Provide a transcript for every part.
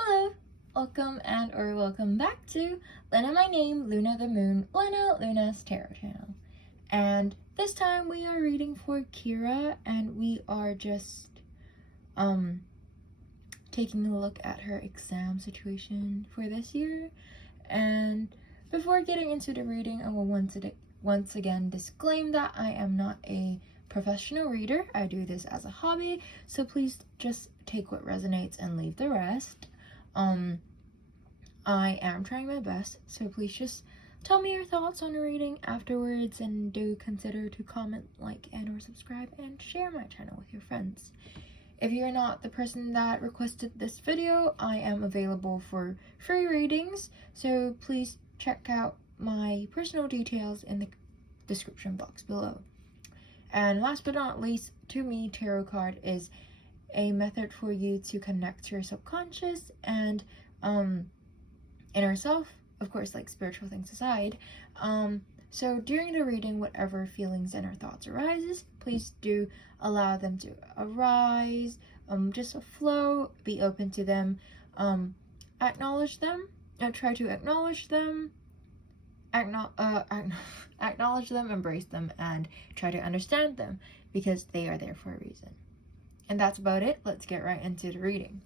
Hello, welcome back to Lena My Name, Luna the Moon, Luna's Tarot Channel. And this time we are reading for Kiera, and we are just taking a look at her exam situation for this year. And before getting into the reading, I will once again disclaim that I am not a professional reader. I do this as a hobby, so please just take what resonates and leave the rest. I am trying my best, so please just tell me your thoughts on the reading afterwards, and do consider to comment, like, and or subscribe, and share my channel with your friends. If you're not the person that requested this video, I am available for free readings, so please check out my personal details in the description box below. And last but not least, to me, tarot card is a method for you to connect to your subconscious and inner self, of course, like spiritual things aside. So during the reading, whatever feelings and or thoughts arises, please do allow them to arise, just flow, be open to them, acknowledge them, try to acknowledge them, acknowledge them, embrace them, and try to understand them, because they are there for a reason. And that's about it. Let's get right into the reading.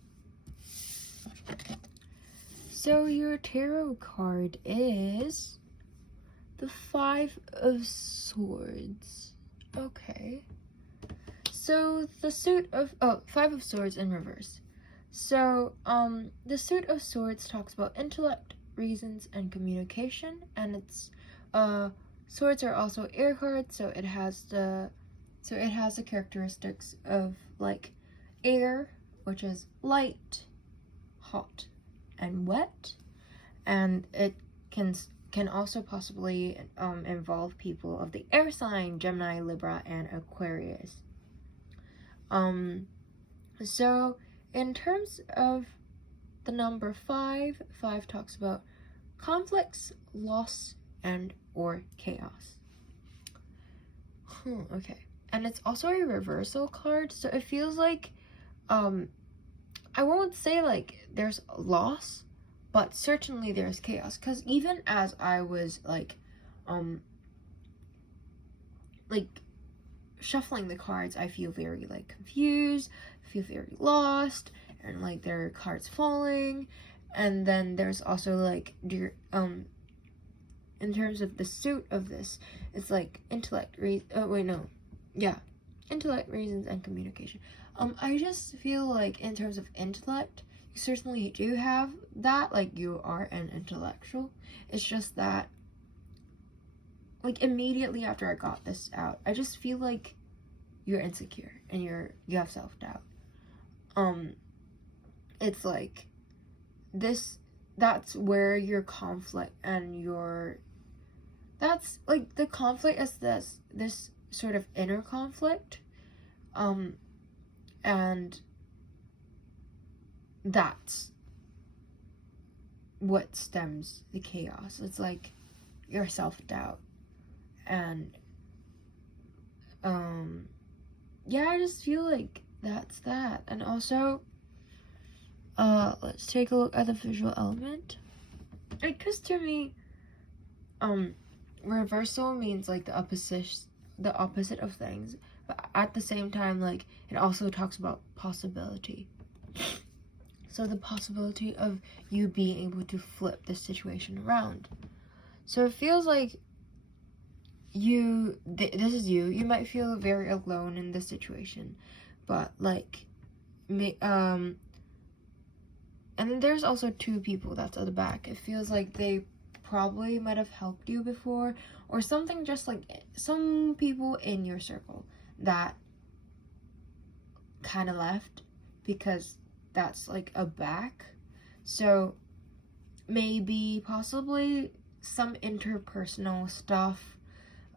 So your tarot card is the Five of Swords. Okay. So the Five of Swords in reverse. So the Suit of Swords talks about intellect, reasons, and communication, and it's swords are also air cards, so it has the characteristics of like air, which is light, hot, and wet, and it can also possibly involve people of the air sign Gemini, Libra, and Aquarius. So in terms of the number 5 talks about conflicts, loss, and or chaos. Okay. And it's also a reversal card, so it feels like I won't say like there's loss, but certainly there's chaos, because even as I was like shuffling the cards, I feel very like confused, feel very lost, and like there are cards falling. And then there's also like in terms of the suit of this, it's like intellect, intellect, reasons, and communication. I just feel like in terms of intellect, you certainly do have that, like you are an intellectual. It's just that like immediately after I got this out, I just feel like you're insecure and you have self-doubt. It's like that's where your conflict and that's like the conflict is this sort of inner conflict, and that's what stems the chaos. It's like your self-doubt, and yeah, I just feel like that's that. And also let's take a look at the visual element, because to me reversal means like the opposite of things, but at the same time, like, it also talks about possibility. So the possibility of you being able to flip the situation around. So it feels like this is you might feel very alone in this situation, but like and then there's also 2 people that's at the back. It feels like they probably might have helped you before, or something, just like some people in your circle that kind of left, because that's like a back. So maybe possibly some interpersonal stuff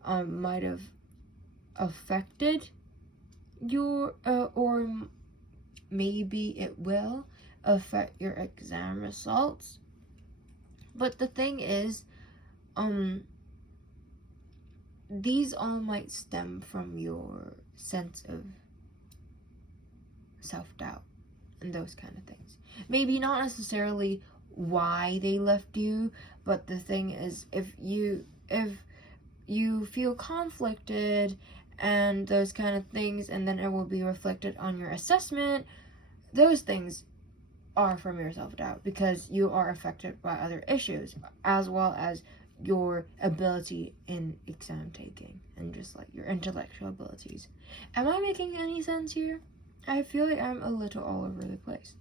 might have affected your or maybe it will affect your exam results. But the thing is, these all might stem from your sense of self-doubt. and those kind of things. Maybe not necessarily why they left you, but the thing is, if you feel conflicted and those kind of things, and then it will be reflected on your assessment, those things are from your self-doubt, because you are affected by other issues, as well as your ability in exam taking and just like your intellectual abilities. Am I making any sense here? I feel like I'm a little all over the place,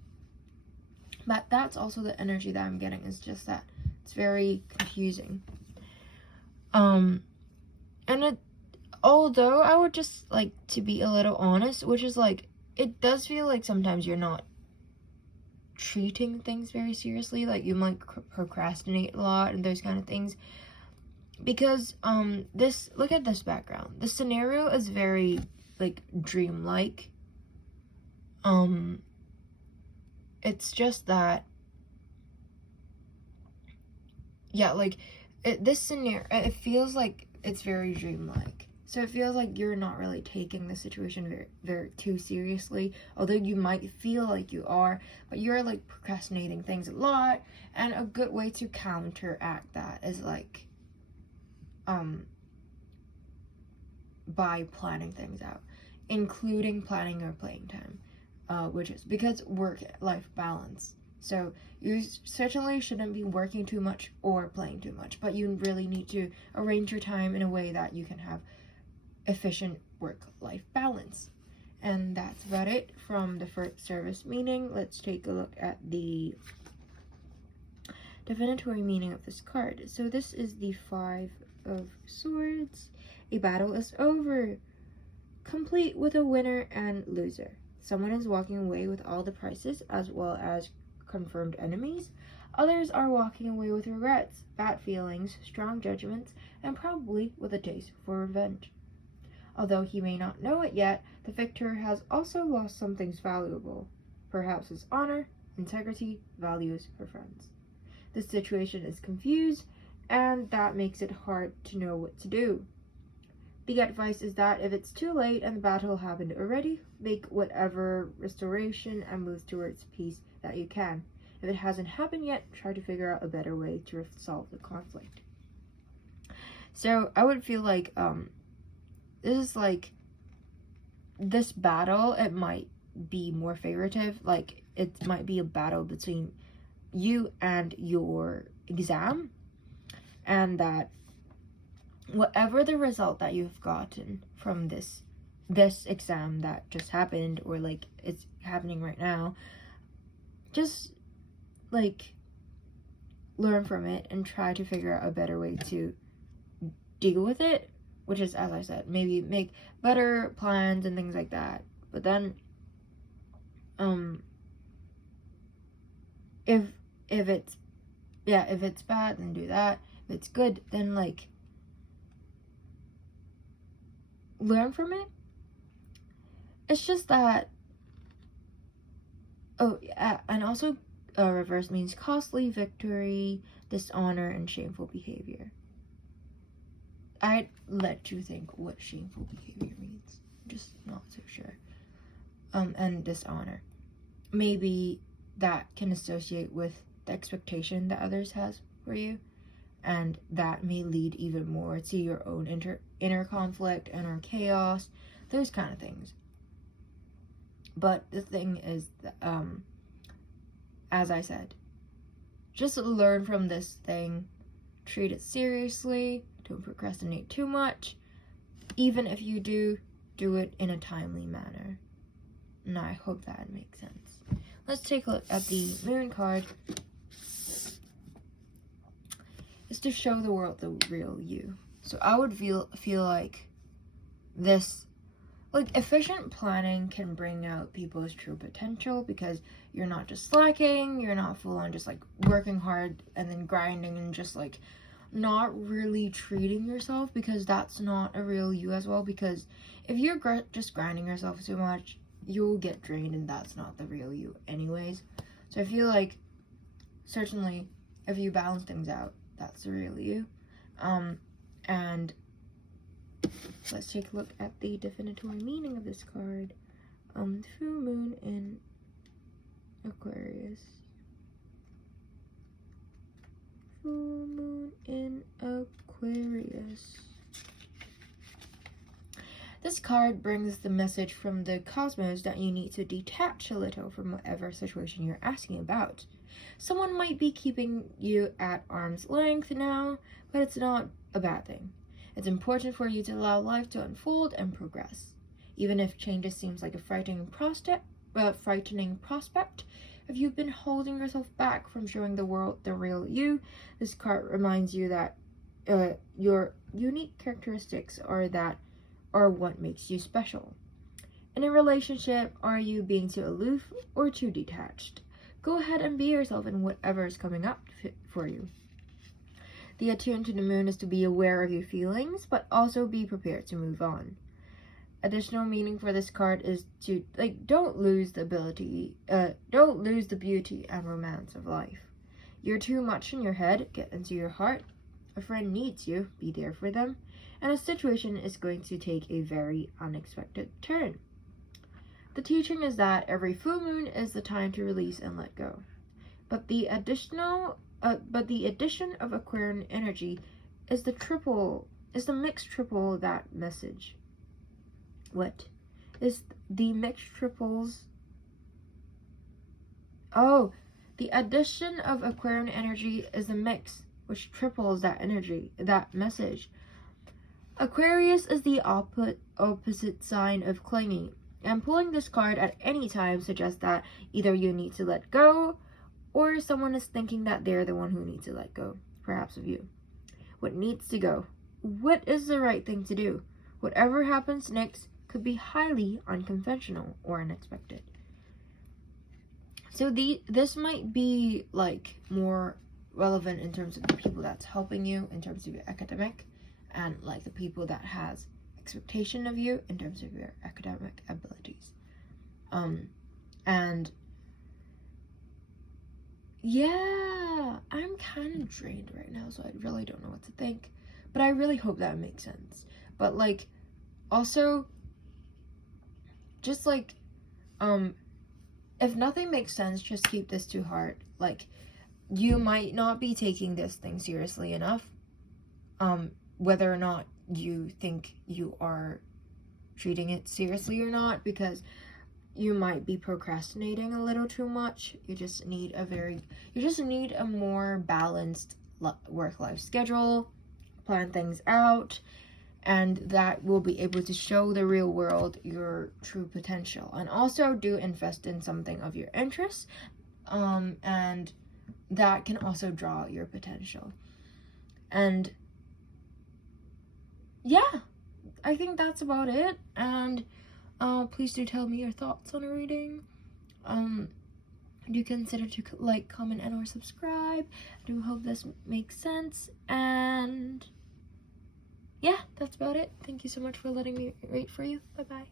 but that's also the energy that I'm getting. Is just that it's very confusing. And it, although I would just like to be a little honest, which is like, it does feel like sometimes you're not treating things very seriously. Like you might procrastinate a lot and those kind of things, because this, look at this background. The scenario is very like dreamlike. It's just that, yeah, like this scenario, it feels like it's very dreamlike. So it feels like you're not really taking the situation very, very too seriously, although you might feel like you are, but you're like procrastinating things a lot. And a good way to counteract that is like by planning things out, including planning your playing time, which is because work-life balance. So you certainly shouldn't be working too much or playing too much, but you really need to arrange your time in a way that you can have efficient work-life balance. And that's about it from the first service meaning. Let's take a look at the divinatory meaning of this card. So this is the 5 of Swords. A battle is over, complete with a winner and loser. Someone is walking away with all the prizes as well as confirmed enemies. Others are walking away with regrets, bad feelings, strong judgments, and probably with a taste for revenge. Although he may not know it yet, the victor has also lost some things valuable, perhaps his honor, integrity, values, or friends. The situation is confused, and that makes it hard to know what to do. The advice is that if it's too late and the battle happened already, make whatever restoration and move towards peace that you can. If it hasn't happened yet, try to figure out a better way to resolve the conflict. So I would feel like this is like, this battle, it might be more figurative. Like it might be a battle between you and your exam, and that whatever the result that you've gotten from this exam that just happened, or like it's happening right now, just like learn from it and try to figure out a better way to deal with it, which is, as I said, maybe make better plans and things like that. But then if it's bad, then do that. If it's good, then like learn from it. It's just that, oh yeah, and also reverse means costly victory, dishonor, and shameful behavior. I'd let you think what shameful behavior means. I'm just not so sure. And dishonor, maybe that can associate with the expectation that others has for you, and that may lead even more to your own inner conflict, inner chaos, those kind of things. But the thing is, as I said, just learn from this thing, treat it seriously, don't procrastinate too much. Even if you do it in a timely manner. And I hope that makes sense. Let's take a look at the moon card. It's to show the world the real you. So I would feel like this, like efficient planning can bring out people's true potential, because you're not just slacking, you're not full on just like working hard and then grinding and just like not really treating yourself, because that's not a real you as well. Because if you're just grinding yourself too much, you'll get drained, and that's not the real you anyways. So I feel like certainly if you balance things out, that's the real you. And let's take a look at the divinatory meaning of this card. Full moon in This card brings the message from the cosmos that you need to detach a little from whatever situation you're asking about. Someone might be keeping you at arm's length now, but it's not a bad thing. It's important for you to allow life to unfold and progress. Even if change seems like a frightening prospect, if you've been holding yourself back from showing the world the real you, this card reminds you that your unique characteristics are what makes you special. In a relationship, are you being too aloof or too detached? Go ahead and be yourself in whatever is coming up for you. The attune to the moon is to be aware of your feelings, but also be prepared to move on. Additional meaning for this card is to don't lose the beauty and romance of life. You're too much in your head. Get into your heart. A friend needs you. Be there for them. And a situation is going to take a very unexpected turn. The teaching is that every full moon is the time to release and let go. But the addition of Aquarian energy is the mixed triple that message. What is the mixed triples? Oh, the addition of Aquarian energy is the mix, which triples that energy, that message. Aquarius is the opposite sign of clinging, and pulling this card at any time suggests that either you need to let go, or someone is thinking that they're the one who needs to let go, perhaps of you. What needs to go? What is the right thing to do? Whatever happens next could be highly unconventional or unexpected. So this might be more relevant in terms of the people that's helping you in terms of your academic, and the people that has expectation of you in terms of your academic abilities. And yeah, I'm kind of drained right now, so I really don't know what to think, but I really hope that makes sense. But also just if nothing makes sense, just keep this to heart. You might not be taking this thing seriously enough, whether or not you think you are treating it seriously or not, because you might be procrastinating a little too much. You just need a more balanced work-life schedule, plan things out, and that will be able to show the real world your true potential. And also do invest in something of your interest, and that can also draw your potential. And yeah, I think that's about it. And please do tell me your thoughts on a reading. Do consider to comment, and or subscribe. I do hope this makes sense. And yeah, that's about it. Thank you so much for letting me read for you. Bye bye.